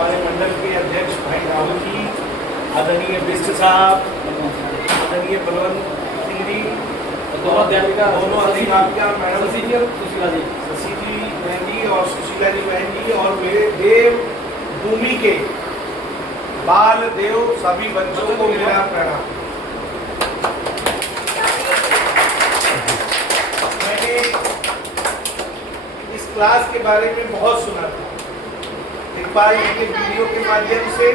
हमारे मंडल के अध्यक्ष भाई राहुल जी, आदरणीय बिष्ट साहब, आदरणीय बलवंत सिंह जी, दोनों अध्यापिका मैडम सुशीला जी बहन जी और सुशीला जी बहन जी, और मेरे देव भूमि के बाल देव सभी बच्चों को मेरा प्रणाम। मैंने इस क्लास के बारे में बहुत सुना था, दिखपाल जी के वीडियो के माध्यम से,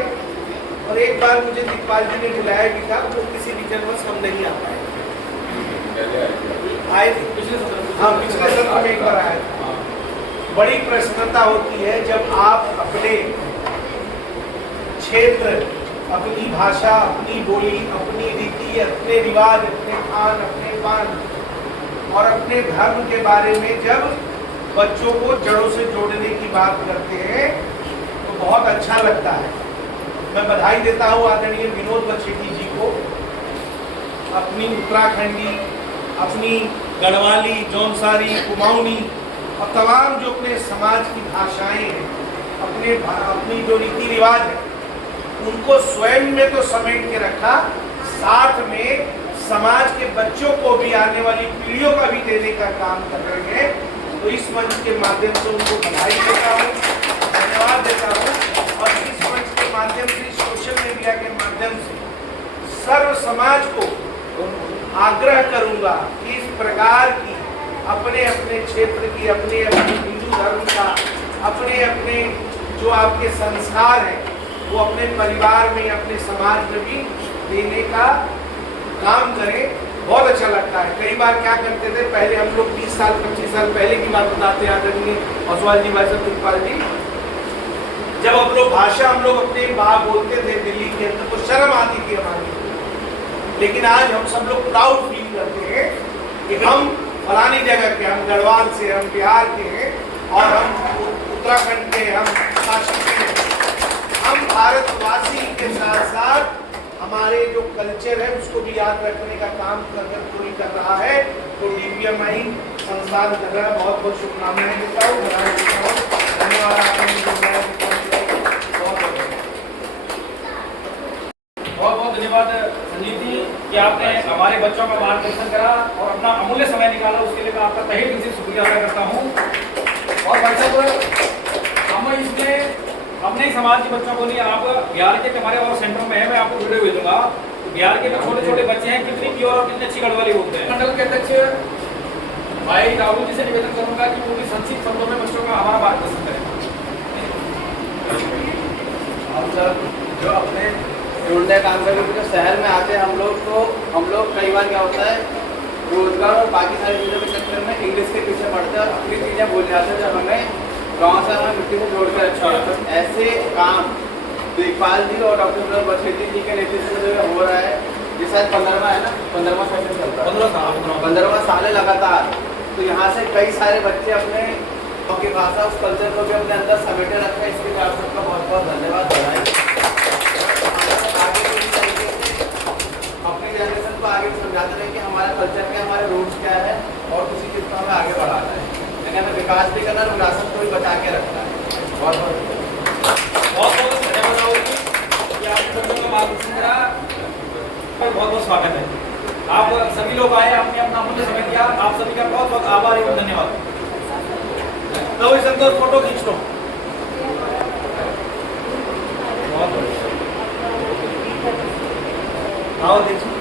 और एक बार मुझे दिखपाल जी ने बुलाया भी था, वो किसी रीजनवश हम नहीं आ पाए आए थे। पिछले सत्र में एक बार आए थे। बड़ी प्रसन्नता होती है जब आप अपने क्षेत्र, अपनी भाषा, अपनी बोली, अपनी रीति, अपने रिवाज, अपने खान, अपने पान और अपने धर्म के बारे में जब बच्चों को जड़ों से जोड़ने की बात करते हैं तो बहुत अच्छा लगता है। मैं बधाई देता हूँ आदरणीय विनोद बछेटी जी को, अपनी उत्तराखंडी, अपनी गढ़वाली, जौनसारी, कुमाऊनी और तमाम जो अपने समाज की भाषाएं हैं, अपनी जो रीति रिवाज है, उनको स्वयं में तो समेट के रखा, साथ में समाज के बच्चों को भी, आने वाली पीढ़ियों का भी देने का काम कर रहे हैं। तो इस मंच के माध्यम से उनको बधाई देता हूँ, धन्यवाद देता हूँ, और इस मंच के माध्यम से, सोशल मीडिया के माध्यम से सर्व समाज को आग्रह करूंगा कि इस प्रकार की अपने अपने क्षेत्र की, अपने अपने हिंदू धर्म का, अपने अपने जो आपके संस्कार हैं, वो अपने परिवार में, अपने समाज में भी देने का काम करें। बहुत अच्छा लगता है। कई बार क्या करते थे, पहले हम लोग 20 साल 25 साल पहले की बात बताते हैं आदरणीय oswal जी, भाई साहब, दिखपाल जी, जब हम लोग भाषा हम लोग अपने बाहर बोलते थे दिल्ली के अंदर तो शर्म आती थी हमारी, लेकिन आज हम सब लोग प्राउड फील करते हैं कि हम फलानी जगह के, हम गढ़वाल से, हम बिहार के हैं, और हम उत्तराखंड के, हम काशी के हैं। हम भारतवासी के साथ साथ हमारे जो कल्चर है उसको भी याद रखने का काम अगर कोई कर रहा है तो DPMI संस्थान कर रहा है। बहुत बहुत शुभकामनाएं देता हूँ, धन्यवाद। बहुत बहुत धन्यवाद संजीव जी कि आपने हमारे बच्चों का मार्गदर्शन करा और अपना अमूल्य समय निकाला, उसके लिए मैं आपका तहे दिल से शुक्रिया अदा करता हूँ। और भाई साहब, हम इसमें अपने समाज के बच्चों को नहीं, आप बिहार के हमारे और सेंटर में है, मैं आपको वीडियो भेजूंगा। तो बिहार के जो छोटे छोटे बच्चे हैं, कितनी प्योर और कितनी अच्छी गढ़वाली बोलते हैं। मंडल के अध्यक्ष भाई राहुल जी से निवेदन करूंगा कि वो भी संक्षिप्त शब्दों में बच्चों का हमारा मार्गदर्शन करें। हम सब जो अपने ढूंढने काम करके जो शहर में आते हैं, हम लोग कई बार क्या होता है, रोजगार और बाकी सारी चीज़ों के चक्कर में इंग्लिश के पीछे पढ़ते हैं और अपनी चीज़ें भूल जाते हैं, जब हमें गाँव से हमें मिट्टी से जोड़ कर रखा है। तो ऐसे काम दिखपाल जी और डॉक्टर बछेटी जी के नेतृत्व में जो हो रहा है, ये शायद 15वां है ना, 15वां सेशन चल रहा है, 15वां साल है लगातार। तो यहाँ से कई सारे बच्चे अपने की भाषा, उस कल्चर को भी अपने अंदर समेटे रखते हैं। इसके लिए आप सबका बहुत बहुत धन्यवाद। अपनी जनरेशन को आगे समझाते रहे कि हमारा कल्चर क्या है, हमारे रूट्स क्या है, और उसी चीज़ को हमें आगे बढ़ाना है, यानी हमें विकास भी करना है, विरासत को भी बचा के रखना है। बहुत बहुत धन्यवाद राहुल जी कि आपने बच्चों का मार्गदर्शन करा। बहुत बहुत स्वागत है। आप सभी लोग आए, आपने अपना अमूल्य समय दिया, आप सभी का बहुत बहुत आभार एवं धन्यवाद। तो संतोष फोटो खींच लो। बहुत बढ़िया। आओ देखिए,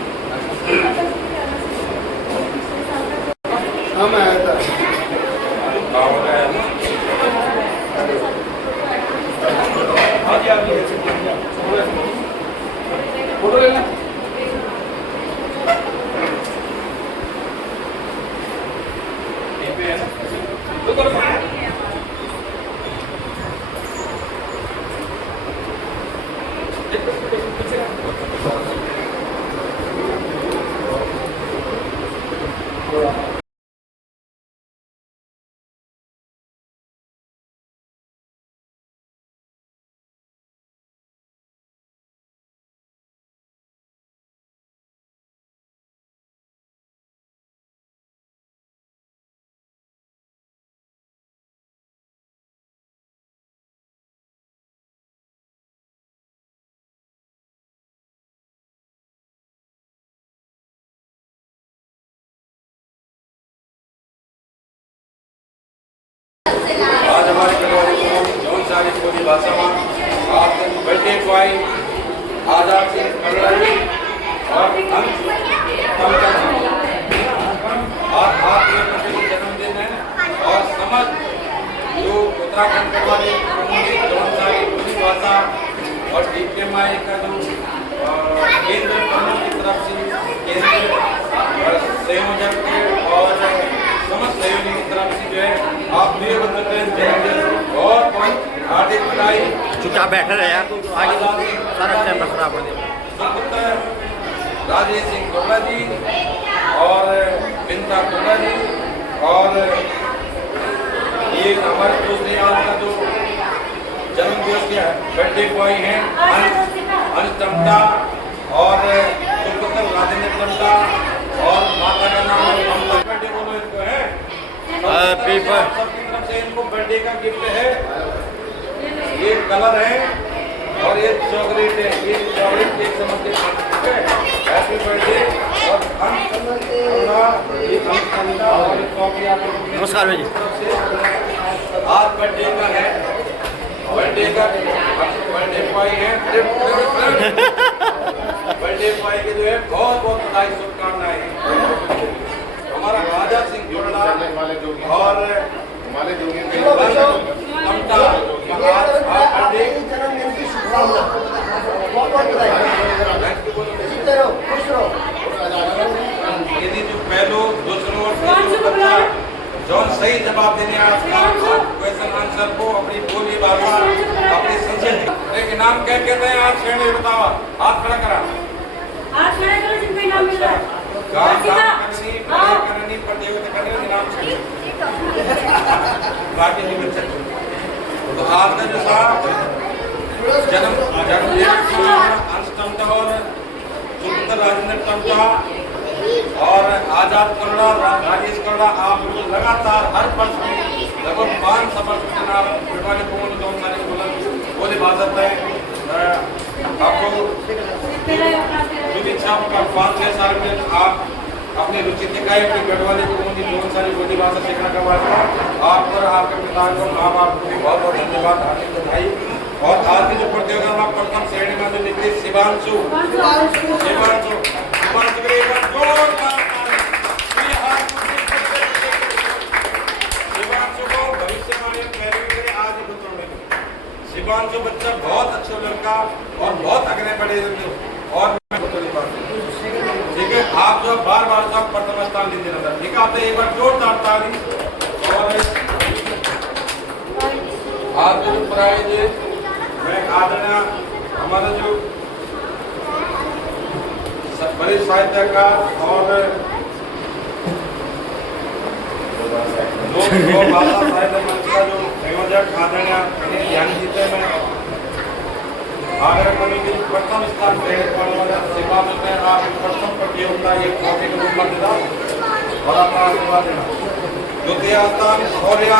हम आया था फोटो लेना। भाषा में आप बर्थडे बॉय आजाद सिंह कलड़ा जी और आप ये बच्चे का जन्मदिन है और समझ जो उत्तराखंड के वाले हिंदी भाषा और DPMI का जो केंद्र प्रमुख की तरफ से केंद्र और संयोजक और समस्त सहयोगी की तरफ से जो है आप जन्मदिन और हार्दिक बधाई। चुपचाप बैठे रहे यार, तो आगे सारा टाइम बस रहा सुपुत्र राजेश सिंह कोबरा जी और बिंदा कोबरा जी और ये हमारे दूसरे आज का जो जन्मदिवस के बर्थडे बॉय हैं अंश टमटा और सुपुत्र राजेंद्र टमटा और माता का नाम ममता। बर्थडे बोलो इनको है सबकी तरफ से इनको बर्थडे का गिफ्ट है। ये कलर है और ये चॉकलेट है, ये चॉकलेट केक समझ के हैप्पी बर्थडे और नमस्कार भाई जी। आज बर्थडे का है, बर्थडे का बर्थडे बॉय है, बर्थडे बॉय के जो है बहुत बहुत बधाई शुभकामनाएं। हमारा राजा सिंह जोड़ा और ममता यदि जो पहलो दूसरों और जौन सही जवाब देने क्वेश्चन आंसर को अपनी बोली भाषा अपनी संस्कृति एक इनाम क्या कहते हैं आप श्रेणी बताओ हाथ खड़ा करा हाथ खड़ा करो जिनको इनाम मिल रहा है करनी प्रतियोगिता करनी इनाम बाकी नहीं बच्चे तो आज का जो साहब जन्मदिन अंश टमटा और सुपुत्र राजेंद्र टमटा और आजाद करुणा राजेश करुणा आप लोग लगातार हर वर्ष में लगभग 5 वर्ष आप पिटवाने को बहुत सारे बोले बात है आपको शुभेच्छा। 5-6 साल में आप अपनी रुचि दिखाई कि गढ़वाली को बहुत सारी बोली भाषा सीखने का बाद आप और आपके पिता को माँ बाप को भी बहुत बहुत धन्यवाद हार्दिक बधाई। और आज की जो प्रतियोगिता में प्रथम श्रेणी में जो निकली शिवांशु को भविष्यवाणी आज शिवांशु बच्चा बहुत अच्छा लड़का और बहुत आगे बढ़े और ठीक है आप जो बार बार सब प्रथम स्थान लेते रहता ठीक है आप एक बार जोरदार ताली। और आज जो प्राइज मैं आदरणीय हमारा जो वरिष्ठ साहित्यकार और दो भाषा साहित्य मंच का जो संयोजक आदरणीय ध्यान जीते में आगरा कवि की प्रथम स्थान ग्रहण करने वाला सेवा में आप प्रथम प्रतियोगिता एक ट्रॉफी का रूप में देना और अपना आशीर्वाद देना। द्वितीय स्थान शौर्य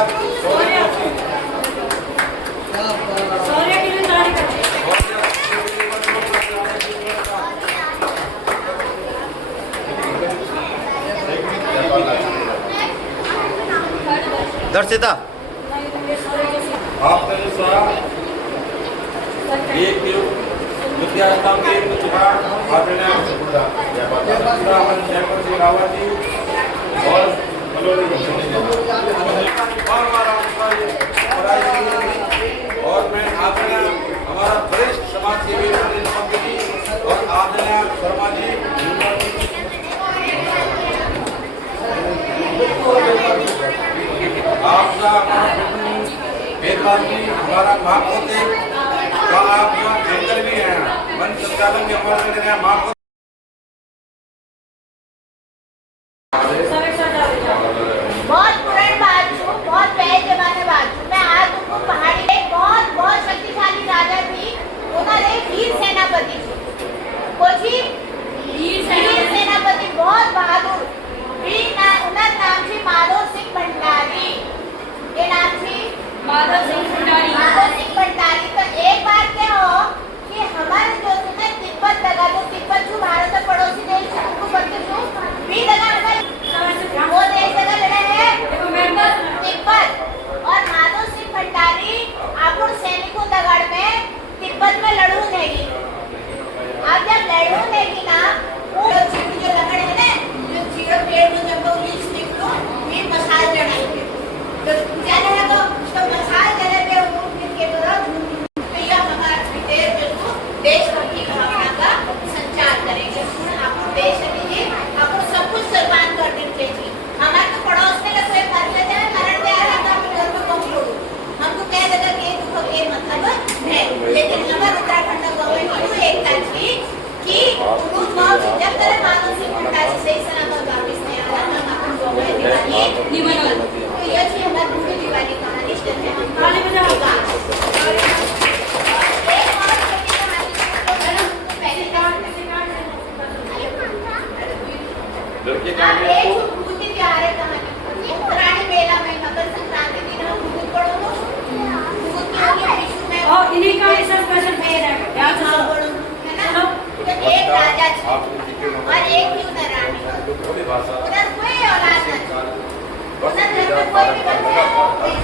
दर्शिता आपने जो सहा एक द्वितीय स्थान के आदरणीय जयपुर सिंह रावत जी और और मैं आदरणीय हमारा वरिष्ठ समाज सेवी जी और आदरणीय शर्मा जी आपका भेदभावी हमारा माफ होते आप जो एंकर भी हैं मन संचालन के हमारे माफ बहुत पुरानी बात हूँ, बहुत पहले जमाने बात हूँ। मैं आज तुमको पहाड़ी एक बहुत बहुत शक्तिशाली राजा थी, उन्होंने वीर सेनापति थी। कोची वीर सेनापति बहुत बहादुर उनका नाम थी माधव सिंह भंडारी। ये नाम थी माधव सिंह भंडारी। तो एक बार क्या हो कि हमारे जो है तिब्बत लगा जो तिब्बत जो भारत का पड़ोसी देश है उनको बच्चे जो भी लगा वो देश लगा लड़ा है तिब्बत। और माधव सिंह भंडारी आप सैनिकों તમારી સર ક્વેશ્ચન થઈ જાય યાદ हाँ, છે बोलो, है ना? तो एक राजा थे और एक थी उधर रानी। उधर कोई औलाद नहीं। उधर घर में कोई भी बच्चा